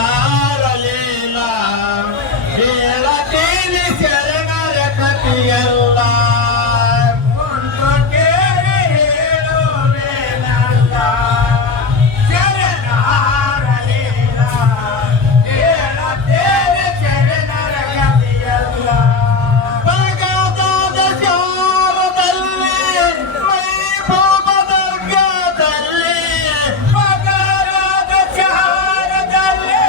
ಶರಣಾರಲಿಲ್ಲ ಹೇಳತೀನಿ ಶರಣರ ಕಥೆಯಲ್ಲ ಒಂದು ಕೇಳಿ ಹೇಳುವೇನಲ್ಲ ಶರಣಾರಲಿಲ್ಲ ಹೇಳತೀನಿ ಶರಣರ ಕಥೆಯಲ್ಲ ಬಗದಾದ ಶಾರದಲ್ಲಿ ವೈಭವ ದುರ್ಗದಲ್ಲಿ ಬಗದಾದ ಶಾರದಲ್ಲಿ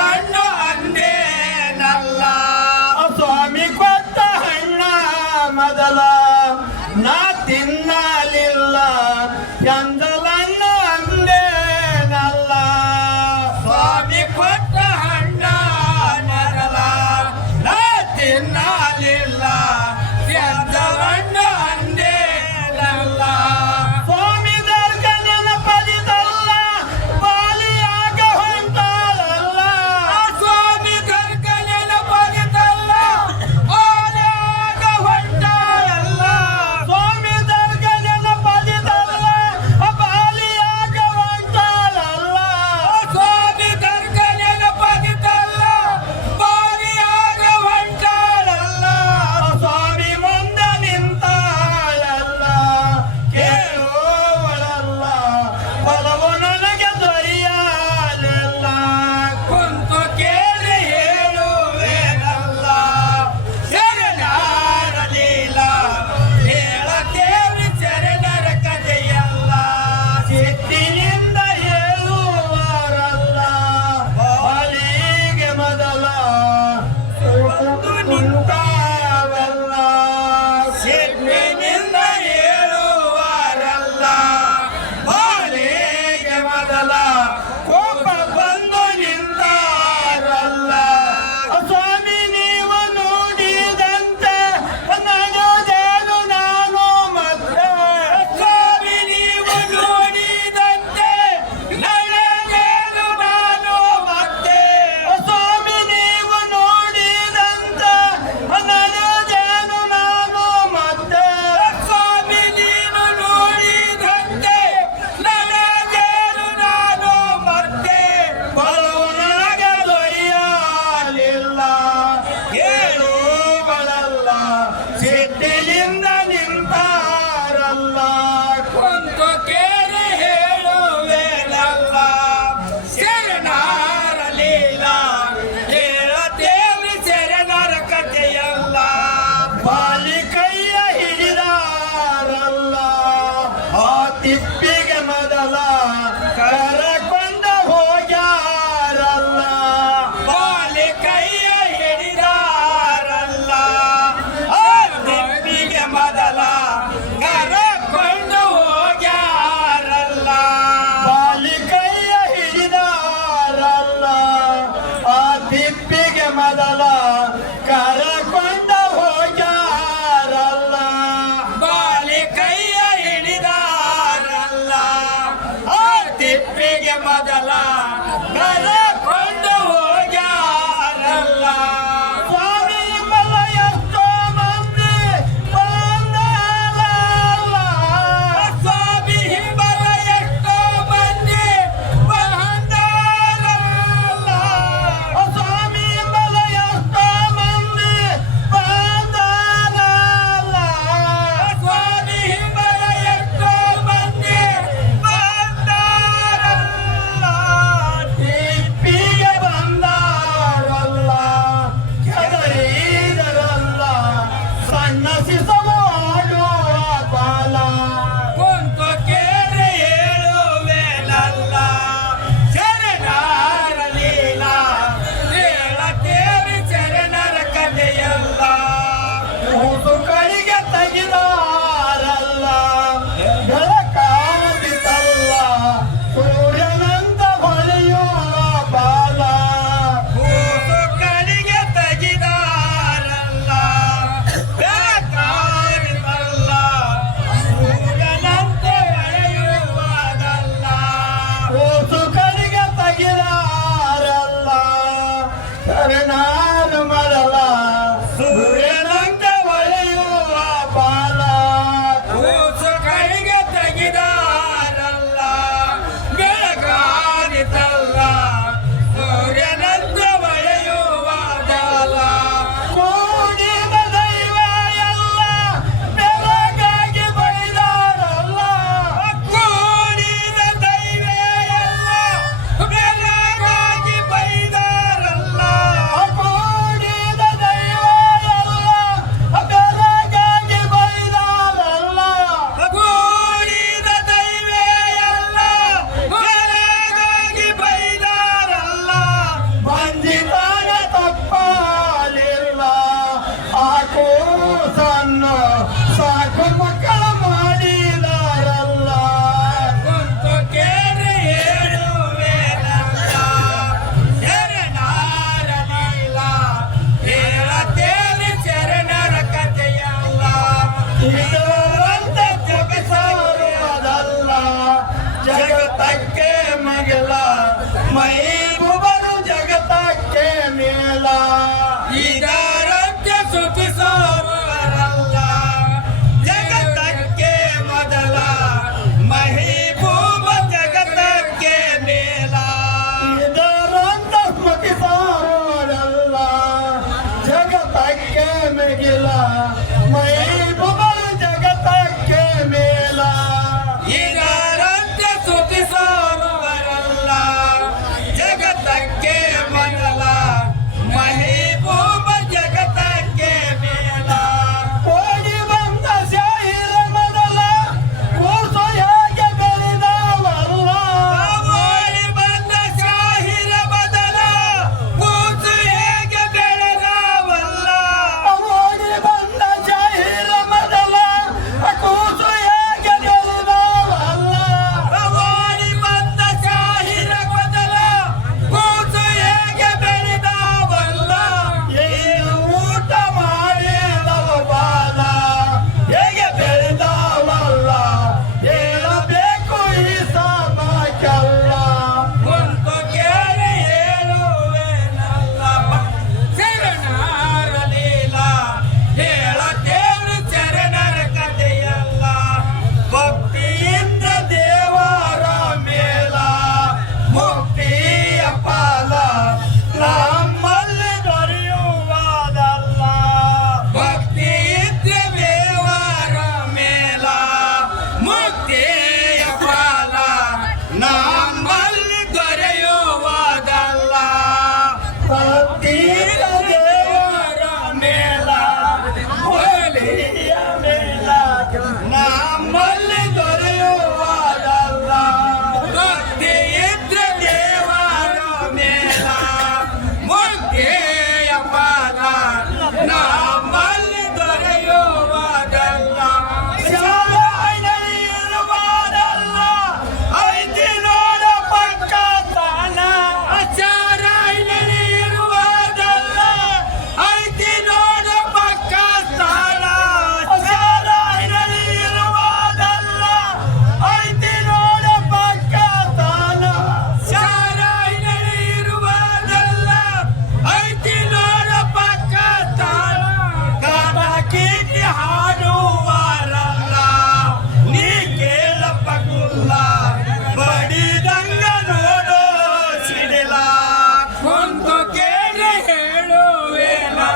ಹಣ್ಣು ಅಂದೇನಲ್ಲ. ಸ್ವಾಮಿ ಕೊಟ್ಟ ಹಣ್ಣ ಮೊದಲ ನಾ ತಿನ್ನಲಿಲ್ಲ ಎಂದಲಣ್ಣ ಅಂದೇನಲ್ಲ. ಸ್ವಾಮಿ ಕೊಟ್ಟ ಹಣ್ಣ ಮೊದಲ ನಾ ತಿನ್ನಲಿಲ್ಲ ಎಂದವಣ್ಣು ಅಂದೇನಲ್ಲ. ಸ್ವಾಮಿ ದರ್ಶನ ಪದಿತಲ್ಲ ಬಾಲಿಯಾಗ ಹೊಂಟಾಳಲ್ಲ. ಸ್ವಾಮಿ ಕರ್ಕನೆನ ಪದಿತಲ್ಲ ಆದಾಗ ಹೊಂಟಾಳಲ್ಲ. ಸ್ವಾಮಿ ದರ್ಶನ ಪದಿತಲ್ಲ ಬಾಲಿಯಾಗ ಹೊಂಟಾಳಲ್ಲ. ಸ್ವಾಮಿ ಕರ್ಕನೆನ ಪದಿತಲ್ಲ ಬಾರಿಯಾಗ ಹೊಂಟಾಳಲ್ಲ. ಸ್ವಾಮಿ ಮುಂದೆ ನಿಂತಾಳಲ್ಲ ಕೇಳುವಳಲ್ಲ ಬಲವು ನನಗೆ ದೊರೆಯಲಿಲ್ಲ. ಕುಂತು ಕೇಳಿ ಹೇಳುವೇನಲ್ಲ ಶರಣಾರಲಿಲ್ಲ ಹೇಳತೇವಿ ಶರಣರ ಕಥೆಯಲ್ಲ. ಸಿಟ್ಟಿನಿಂದ ಹೇಳುವರಲ್ಲ ಬಾಲಿಗೆ ಮೊದಲ ಬಂದು ನಿಂತಾವಲ್ಲ. ಸಿಟ್ಟಿನಿಂದ ಹೇಳುವರಲ್ಲ ಬಾಲಿಗೆ ಮೊದಲ ಕೋಪ ಬಂದು ನಿಂತಾರಲ್ಲ. ಸ್ವಾಮಿ ನೀವು ನುಡಿದಂತೆ ನಡೆದೇನು ನಾನು ಮತ್ತೆ. ಸ್ವಾಮಿ ನೀವು ನೋಡಿದಂತೆ ನಡೆದೇನು ನಾನು ಮತ್ತೆ. ಸ್ವಾಮಿ ನೀವು ನುಡಿದಂತೆ ನಡೆದೇನು ನಾನು ಮತ್ತೆ. ಸ್ವಾಮಿ ನೀನು ನೋಡಿದಂತೆ ನಡೆದೇನು ನಾನು ಮತ್ತೆ. ಬಲವು ನನಗೆ ದೊರೆಯಲಿಲ್ಲ ಹೇಳುಗಳಲ್ಲ ಸಿಟ್ಟಿನಿಂದ ನಿಂತಾರಲ್ಲ. ಕುಂತು ಕೇಳಿ ಹೇಳುವೇನಲ್ಲ ಶರಣಾರಲಿಲ್ಲ ಹೇಳತೇವಿ ಶರಣರ ಕಥೆಯಲ್ಲ. ಬಾಲಿ ಕೈಯ ಹಿಡಿದಾರಲ್ಲ ಆ ತಿಪ್ಪಿಗೆ ಮೊದಲ ಕರಕೊಂಡ ಹೋಗ್ಯಾರಲ್ಲ. ಬಾಲಿ ಕೈಯ ಹಿಡಿದಾರಲ್ಲ ಆ ತಿಪ್ಪಿಗೆ ಮೊದಲ ಕರಕೊಂಡು ಹೋಗ್ಯಾರಲ್ಲ. ಬಾಲಿ ಕೈಯ ಹಿಡಿದಾರಲ್ಲ ಆ ತಿಪ್ಪಿಗೆ ಮೊದಲ ಕರಕೊಂಡ ಹೋಗ್ಯಾರಲ್ಲ. ಬಾಲಿ ಕೈಯ ಹಿಡಿದಾರಲ್ಲ ಆ ತಿಪ್ಪಿಗೆ ಮೊದಲ ಕರಕೊಂಡು ಹೋಗ್ಯಾರಲ್ಲ. ಸ್ವಾಮಿ ಮಲ್ಲ ಎಷ್ಟೋ ಮಂದಿ ಬಂದಾರಲ್ಲ. ಸ್ವಾಮಿ ಹಿಂಬಲ ಎಷ್ಟೋ ಮಂದಿ ಬಂದಾರಲ್ಲ. ಸ್ವಾಮಿ ಮಲ್ಲ ಎಷ್ಟೋ ಮಂದಿ ಬಂದಾರಲ್ಲ. ಸ್ವಾಮಿ ಹಿಂಬಲ ಎಷ್ಟೋ ಮಂದಿ ಬಂದಾರಲ್ಲ. ತಿಪ್ಪಿಗೆ ಬಂದಾರಲ್ಲ ಕೆದರಿದರಲ್ಲ ಸಣ್ಣ ಸಿಸವಾಡುವ ಬಾಲ. ಕುಂತು ಕೇಳಿ ಹೇಳುವೇನಲ್ಲ ಶರಣಾರಲಿಲ್ಲ ಹೇಳತೇವಿ ಶರಣರ ಕಥೆಯಲ್ಲ. ಕೂಸು ಕಡೆಗೆ ತೆಗೆದಾರಲ್ಲ ಬೆಳಕಾದಿತಲ್ಲ ಸೂರ್ಯನಂದ ಹೊಳೆಯುವ ಬಾಲ. ಕೂಸು ಕಡೆಗೆ ತೆಗೆದಾರಲ್ಲ ಬೆಳಕಾರಿತಲ್ಲ ಸೂರ್ಯನಂತೆ ಹೊಳೆಯುವುದಲ್ಲ. ಕೂಸು ಕಡೆಗೆ ತೆಗೆದಾರಲ್ಲ ಶರಣಾರು ಮರಲ ಸೂರ್ಯನಂತೆ ಹೊಳೆಯುವ ಬಾಲ. ಕೂಸು ಕಡೆಗೆ ತೆಗೆದಾರಲ್ಲ ಬೆಳಗಾರಿತಲ್ಲ ಸೂರ್ಯನಂತೆ ಹೊಳೆಯುವುದಲ್ಲ. ಕೂಡಿದ ದೈವ ಎಲ್ಲ ಬೆಳಗಾಗಿ ಬೈದಾರಲ್ಲ. ಕೂಡಿದ ದೈವ ಎಲ್ಲ ಬೆಳಗಾಗಿ ಬೈದಾರಲ್ಲ. ಕೂಡಿದ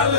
ಅಲ್ಲ